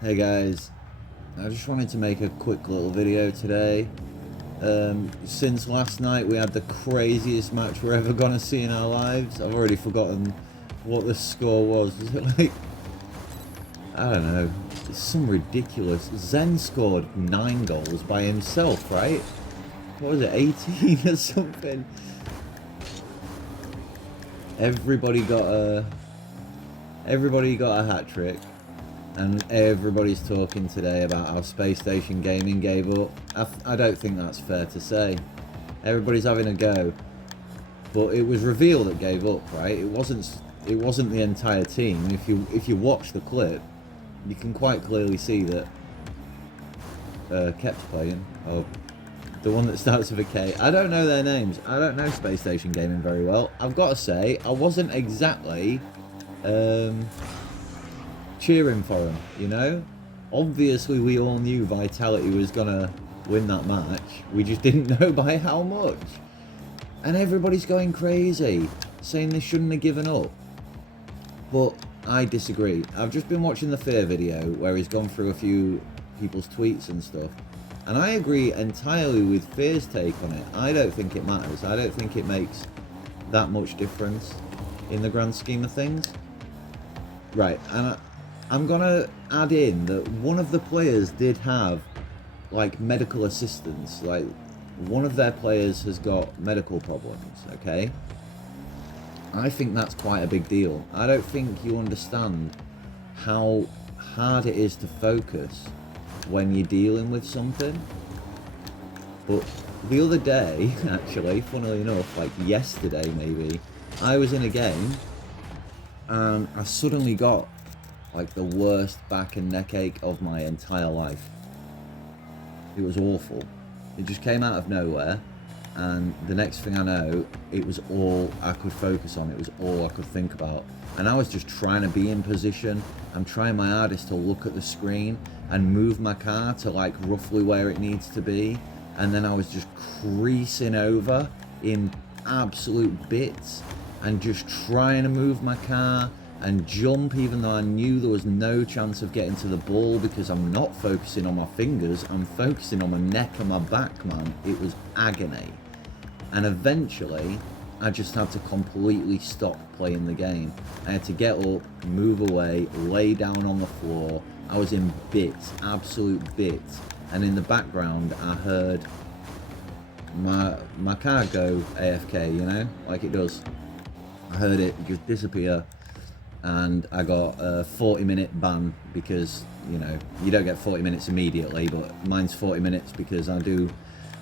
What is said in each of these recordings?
Hey guys, I just wanted to make a quick little video today. Since last night we had the craziest match we're ever gonna see in our lives. I've already forgotten what the score was. Was it like, I don't know, it's some ridiculous. Zen scored 9 goals by himself, right? What was it, 18 or something? Everybody got a hat trick. And everybody's talking today about how Space Station Gaming gave up. I don't think that's fair to say. Everybody's having a go, but it was revealed that gave up, right? It wasn't the entire team. If you watch the clip, you can quite clearly see that kept playing. Oh, the one that starts with a K. I don't know their names. I don't know Space Station Gaming very well. I've got to say, I wasn't exactly cheering for him, you know? Obviously we all knew Vitality was gonna win that match. We just didn't know by how much. And everybody's going crazy, saying they shouldn't have given up. But I disagree. I've just been watching the Fear video where he's gone through a few people's tweets and stuff. And I agree entirely with Fear's take on it. I don't think it matters. I don't think it makes that much difference in the grand scheme of things. Right, and I'm gonna add in that one of the players did have like medical assistance. Like one of their players has got medical problems, okay? I think that's quite a big deal. I don't think you understand how hard it is to focus when you're dealing with something. But the other day, actually, funnily enough, like yesterday maybe, I was in a game and I suddenly got like the worst back and neck ache of my entire life. It was awful. It just came out of nowhere, and the next thing I know, it was all I could focus on. It was all I could think about. And I was just trying to be in position. I'm trying my hardest to look at the screen and move my car to like roughly where it needs to be. And then I was just creasing over in absolute bits and just trying to move my car and jump, even though I knew there was no chance of getting to the ball because I'm not focusing on my fingers, I'm focusing on my neck and my back, man. It was agony. And eventually, I just had to completely stop playing the game. I had to get up, move away, lay down on the floor. I was in bits, absolute bits. And in the background, I heard my car go AFK, you know, like it does. I heard it just disappear. And I got a 40-minute ban because, you know, you don't get 40 minutes immediately, but mine's 40 minutes because I do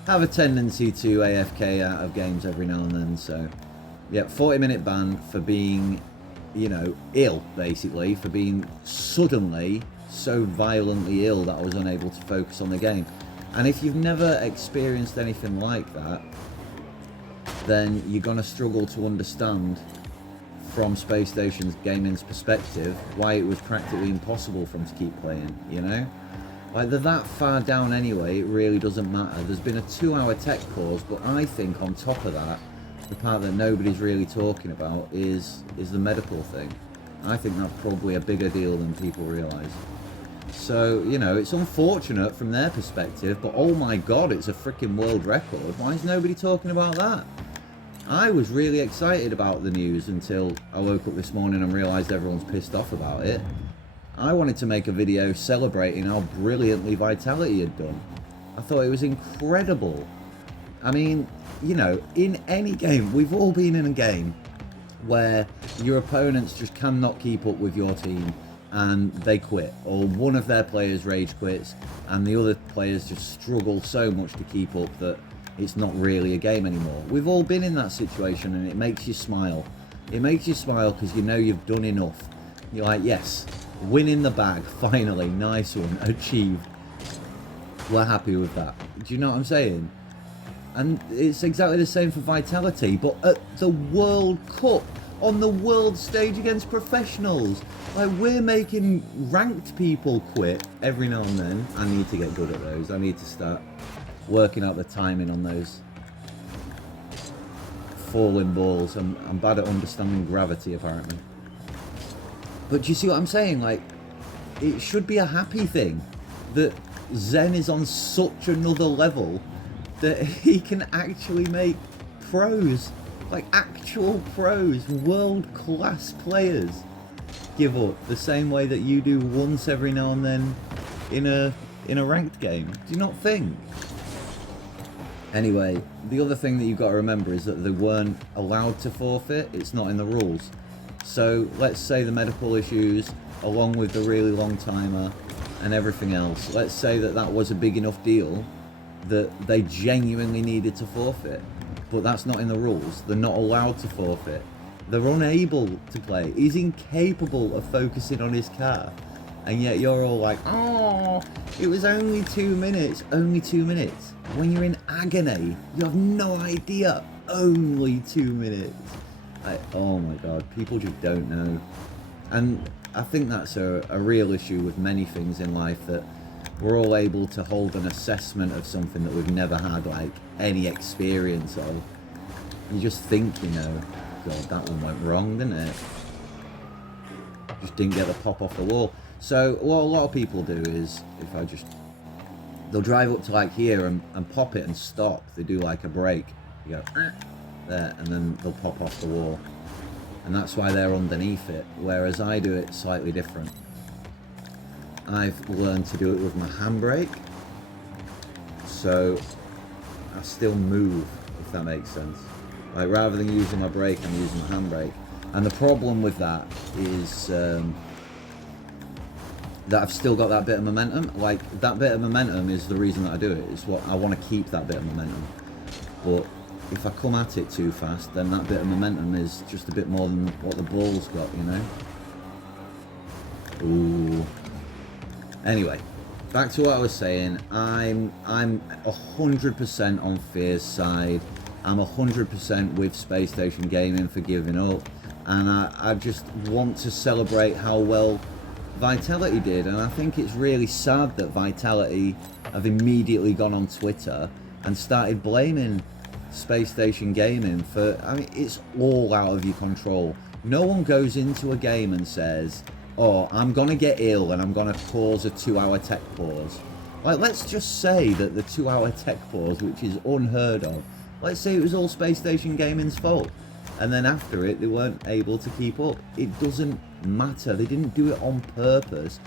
have a tendency to AFK out of games every now and then. So, yeah, 40-minute ban for being, you know, ill, basically, for being suddenly so violently ill that I was unable to focus on the game. And if you've never experienced anything like that, then you're going to struggle to understand from Space Station's gaming's perspective why it was practically impossible for them to keep playing, you know? Like, they're that far down anyway, it really doesn't matter. There's been a 2-hour tech pause, but I think on top of that, the part that nobody's really talking about is the medical thing. I think that's probably a bigger deal than people realise. So, you know, it's unfortunate from their perspective, but oh my god, it's a freaking world record. Why is nobody talking about that? I was really excited about the news until I woke up this morning and realised everyone's pissed off about it. I wanted to make a video celebrating how brilliantly Vitality had done. I thought it was incredible. I mean, you know, in any game, we've all been in a game where your opponents just cannot keep up with your team and they quit, or one of their players rage quits and the other players just struggle so much to keep up that it's not really a game anymore. We've all been in that situation and it makes you smile. It makes you smile because you know you've done enough. You're like, yes, win in the bag, finally, nice one, achieved. We're happy with that. Do you know what I'm saying? And it's exactly the same for Vitality, but at the World Cup, on the world stage against professionals. Like, we're making ranked people quit every now and then. I need to get good at those. I need to start working out the timing on those falling balls. I'm bad at understanding gravity, apparently. But do you see what I'm saying? Like, it should be a happy thing that Zen is on such another level that he can actually make pros, like actual pros, world-class players, give up the same way that you do once every now and then in a ranked game. Do you not think? Anyway, the other thing that you've got to remember is that they weren't allowed to forfeit. It's not in the rules. So let's say the medical issues, along with the really long timer and everything else, let's say that that was a big enough deal that they genuinely needed to forfeit. But that's not in the rules. They're not allowed to forfeit. They're unable to play. He's incapable of focusing on his car. And yet you're all like, oh, it was only 2 minutes. Only 2 minutes. When you're in agony, you have no idea. Only 2 minutes. Oh my god, people just don't know. And I think that's a real issue with many things in life, that we're all able to hold an assessment of something that we've never had like any experience of. You just think, you know, God, that one went wrong, didn't it? Just didn't get the pop off the wall. So what a lot of people do is, they'll drive up to like here and pop it and stop. They do like a brake. You go, there, and then they'll pop off the wall. And that's why they're underneath it. Whereas I do it slightly different. I've learned to do it with my handbrake. So I still move, if that makes sense. Like rather than using my brake, I'm using my handbrake. And the problem with that is that I've still got that bit of momentum. Like that bit of momentum is the reason that I do it. It's what I want to keep, that bit of momentum. But if I come at it too fast, then that bit of momentum is just a bit more than what the ball's got, you know? Ooh. Anyway, back to what I was saying. I'm 100% on Fear's side. I'm 100% with Space Station Gaming for giving up. And I just want to celebrate how well Vitality did. And I think it's really sad that Vitality have immediately gone on Twitter and started blaming Space Station Gaming for, I mean, it's all out of your control. No one goes into a game and says, oh, I'm gonna get ill and I'm gonna cause a 2-hour tech pause. Like, let's just say that the 2-hour tech pause, which is unheard of, let's say it was all Space Station Gaming's fault, and then after it they weren't able to keep up. It doesn't matter. They didn't do it on purpose.